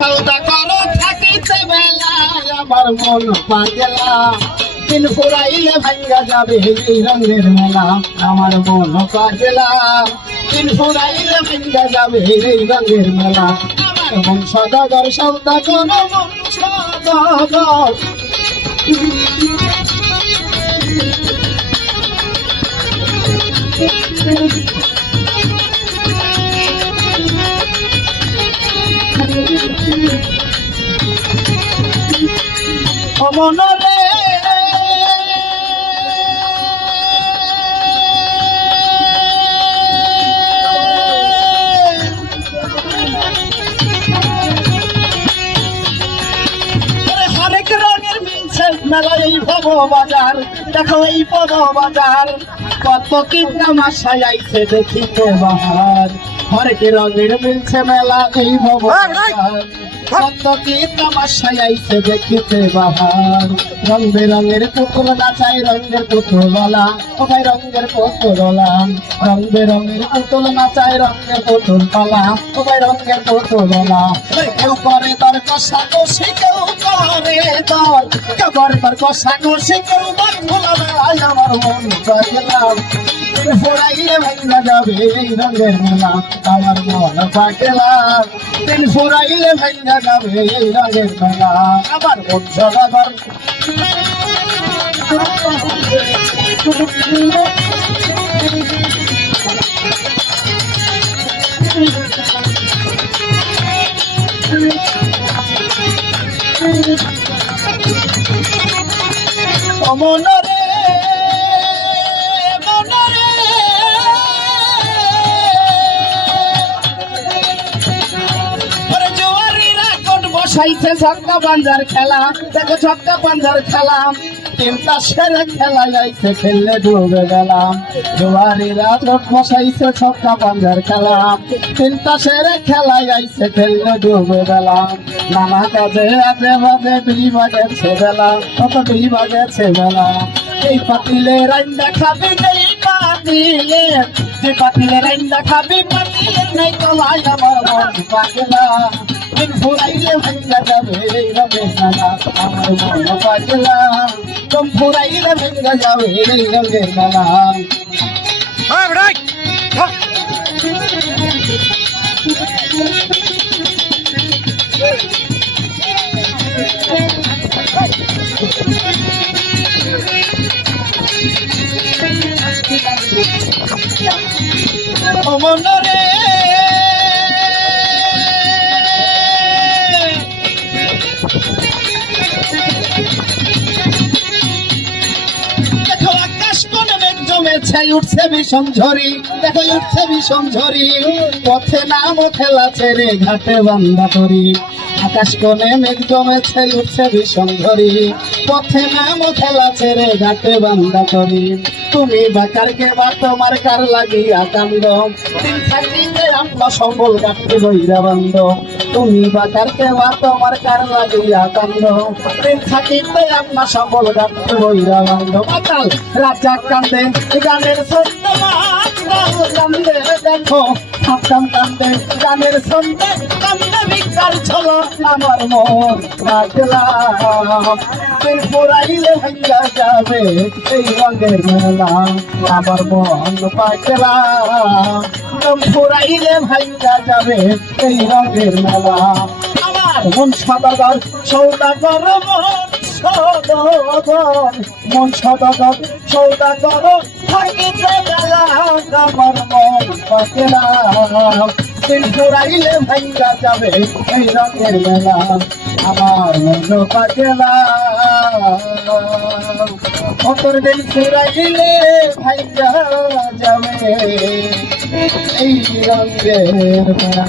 থাকিতে বেলায় আমার মন পাগলা দিন ফুরাইলে ভাঙ্গা যাবে এই রঙের মেলা আমার মন পাগলা দিন ফুরাইলে ভাঙ্গা যাবে এই রঙের মেলা আমার মন সদাগর সৌদাগর মন সদাগর মনরে হরেক রঙের মিলছে মেলা এই ভব বাজার দেখো এই পদ বাজার কত কি তামাশায় আইছে দেখিতে বাহার হরেক রঙের মিলছে মেলা এই ভব বাজার কত কি তামাশায় আইছে দেখিতে বাহার রং বেরঙের পুতুল নাচায় রঙের পুতুলওয়ালা ও ভাই রঙের পুতুলওয়ালা রং বেরঙের পুতুল নাচায় রঙের পুতুল পালা ও ভাই রঙের পুতুলওয়ালা কেউ করে তার কষাকষি কেউ করে তার কষাকষি কেউ তার খোলা বেলায় আমার মন পাগলা ফুরাইলে ভাঙ্গা যাবে এই রঙের মেলা আমার মন পাগলা দিন ফুরাইলে ভাঙ্গা যাবে এই রঙের মেলা আমার মন সদাগর মনরে বসাইছে ছক্কা পাঞ্জার খেলা দেখো ছক্কা পাঞ্জার খেলা তিনটা সেরে খেলা যাইছে খেললে ডুবে গেলাম জোয়ারিরা চোখ বসাইছে ছক্কা পাঞ্জার খেলা তিনটা সেরে খেলা যাইছে খেললে ডুবে গেলাম নানা কাজে আজে বাজে বিবা গেছে বেলা কত বিবা গেছে বেলা এই পাতিলে রাইন দেখাবি এই পাতিলে যে পাতিলে রাইন দেখাবি পাতিলে নাই তলায় আমার মন পাগলা দিন ফুরাইলে ভাঙ্গা যাবে এই রঙের মেলা আমার মন পাগলা তুম ফুরাইলে ভাঙ্গা যাবে এই রঙের মেলা ও মনরে দেখো আকাশ কোন মেঘ জমেছে উঠছে ভীষণ ঝড়ি দেখো উঠছে ভীষণ ঝড়ি পথে নাম খেলা ছেড়ে ঘাটে বান্দা করি আকাশ কোণে মেঘ জমেছে উঠছে ভীষণ ঝড়ি পথে নাম খেলা ছেড়ে ঘাটে বান্দা করি তুমি বাকার কে বা তোমার কার লাগিয়া কান্দ দিন থাকিতে আমরা সম্বল গাঁথতে বইরা বান্ধ তুমি বাকার কে বা তোমার কার লাগিয়া কান্দ দিন থাকিতে আমরা সম্বল গাঁথতে বইরা বান্ধ বাতাল রাজা কান্দে গানের সত্য কান্দে দেখো থাকতাম কান্দে গানের সন্ধ্যে কান্দে ভিক্ষার ছলো আমার মন পাগলা দিন ফুরাইলে ভাঙ্গা যাবে এই রঙের মেলা আমার মন পাগলা তুম ফুরাইলে ভাঙ্গা যাবে এই রঙের মেলা আমার মন সদাগর সৌদাগর মন সদাগর সৌদাগর থাকিতে বেলা আমার মন পাগলা দিন ফুরাইলে ভাঙ্গা যাবে এই রঙের মেলা আমার মন পাগলা অতর দিন ফুরাইলে ভাঙ্গা যাবে এই রঙের মেলা।